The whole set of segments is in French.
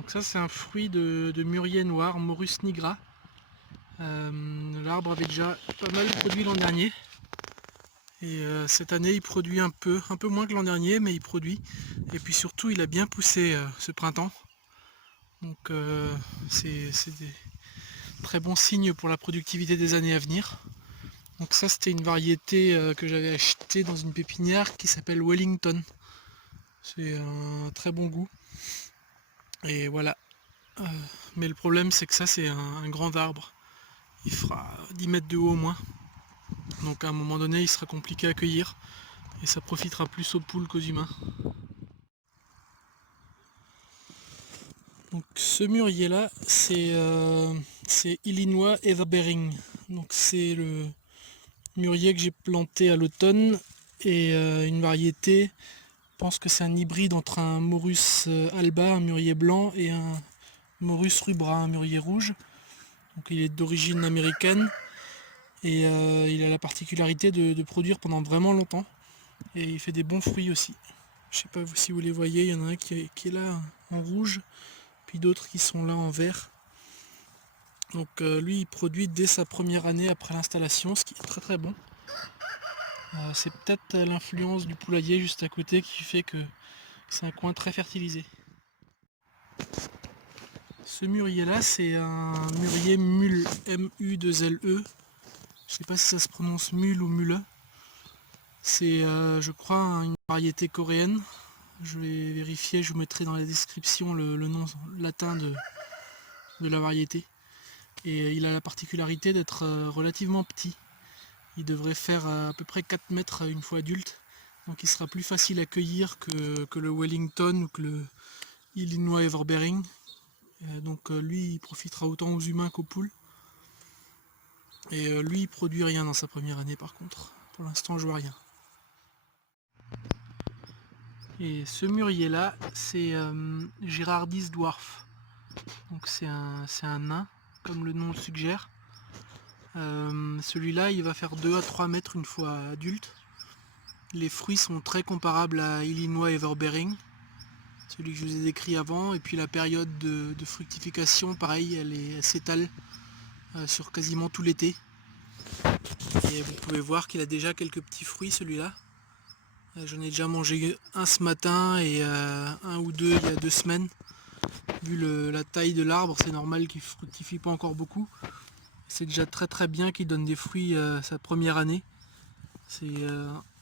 Donc ça c'est un fruit de mûrier noir, Morus nigra. L'arbre avait déjà pas mal produit l'an dernier. Et cette année il produit un peu moins que l'an dernier, mais il produit. Et puis surtout il a bien poussé ce printemps. Donc c'est des très bons signes pour la productivité des années à venir. Donc ça c'était une variété que j'avais achetée dans une pépinière qui s'appelle Wellington. C'est un très bon goût. Et voilà. Mais le problème c'est que ça c'est un grand arbre. Il fera 10 mètres de haut au moins. Donc à un moment donné il sera compliqué à cueillir. Et ça profitera plus aux poules qu'aux humains. Donc ce mûrier là c'est Illinois Everbearing. Donc c'est le mûrier que j'ai planté à l'automne. Et une variété, je pense que c'est un hybride entre un Morus alba, un mûrier blanc, et un Morus rubra, un mûrier rouge. Donc il est d'origine américaine et il a la particularité de produire pendant vraiment longtemps et il fait des bons fruits aussi. Je sais pas si vous les voyez, il y en a un qui est là en rouge, puis d'autres qui sont là en vert. Donc lui il produit dès sa première année après l'installation, ce qui est très très bon. C'est peut-être l'influence du poulailler juste à côté qui fait que c'est un coin très fertilisé. Ce mûrier là c'est un mûrier mule, M-U-2-L-E. Je sais pas si ça se prononce mule ou mule. C'est je crois une variété coréenne. Je vais vérifier, je vous mettrai dans la description le nom latin de la variété. Et il a la particularité d'être relativement petit. Il devrait faire à peu près 4 mètres une fois adulte. Donc il sera plus facile à cueillir que le Wellington ou que le Illinois Everbearing. Donc lui il profitera autant aux humains qu'aux poules. Et lui il produit rien dans sa première année par contre. Pour l'instant je vois rien. Et ce mûrier là c'est Girardis dwarf. Donc c'est un nain comme le nom le suggère. Celui-là il va faire 2 à 3 mètres une fois adulte. Les fruits sont très comparables à Illinois Everbearing, celui que je vous ai décrit avant, et puis la période de fructification, pareil, elle s'étale sur quasiment tout l'été. Et vous pouvez voir qu'il a déjà quelques petits fruits celui-là. J'en ai déjà mangé un ce matin et un ou deux il y a 2 semaines. Vu la taille de l'arbre, c'est normal qu'il ne fructifie pas encore beaucoup. C'est déjà très très bien qu'il donne des fruits sa première année. C'est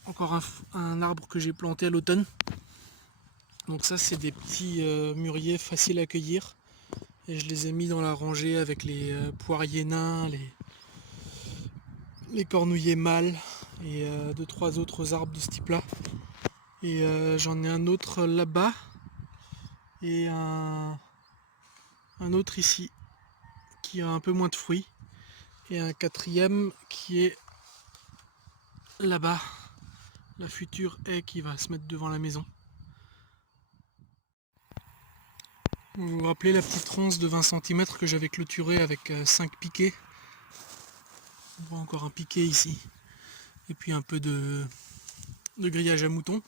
encore un arbre que j'ai planté à l'automne. Donc ça c'est des petits mûriers faciles à cueillir. Et je les ai mis dans la rangée avec les poiriers nains, les cornouillers mâles et 2-3 autres arbres de ce type là. Et j'en ai un autre là-bas et un autre ici qui a un peu moins de fruits. Et un quatrième qui est là-bas, la future haie qui va se mettre devant la maison. Vous vous rappelez la petite ronce de 20 cm que j'avais clôturée avec 5 piquets. On voit encore un piquet ici. Et puis un peu de grillage à moutons.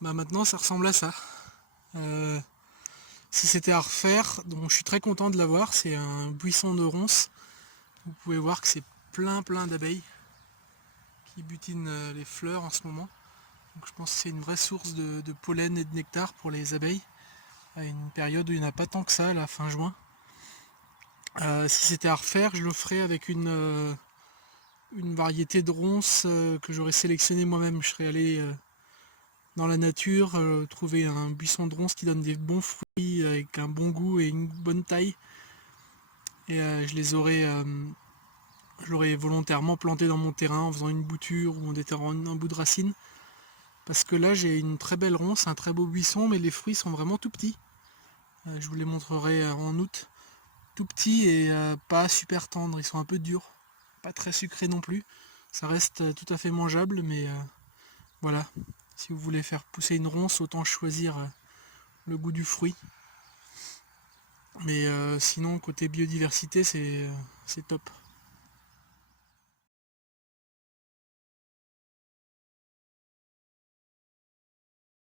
Bah maintenant ça ressemble à ça. Si c'était à refaire, donc je suis très content de l'avoir, c'est un buisson de ronces. Vous pouvez voir que c'est plein d'abeilles qui butinent les fleurs en ce moment. Donc je pense que c'est une vraie source de pollen et de nectar pour les abeilles. À une période où il n'y en a pas tant que ça, la fin juin. Si c'était à refaire, je le ferais avec une variété de ronces que j'aurais sélectionné moi-même. Je serais allé dans la nature, trouver un buisson de ronces qui donne des bons fruits avec un bon goût et une bonne taille. Et je l'aurais volontairement planté dans mon terrain en faisant une bouture ou en déterrant un bout de racine. Parce que là j'ai une très belle ronce, un très beau buisson, mais les fruits sont vraiment tout petits. Je vous les montrerai en août. Tout petits et pas super tendres, ils sont un peu durs. Pas très sucrés non plus. Ça reste tout à fait mangeable, mais voilà. Si vous voulez faire pousser une ronce, autant choisir le goût du fruit. Mais sinon, côté biodiversité, c'est top.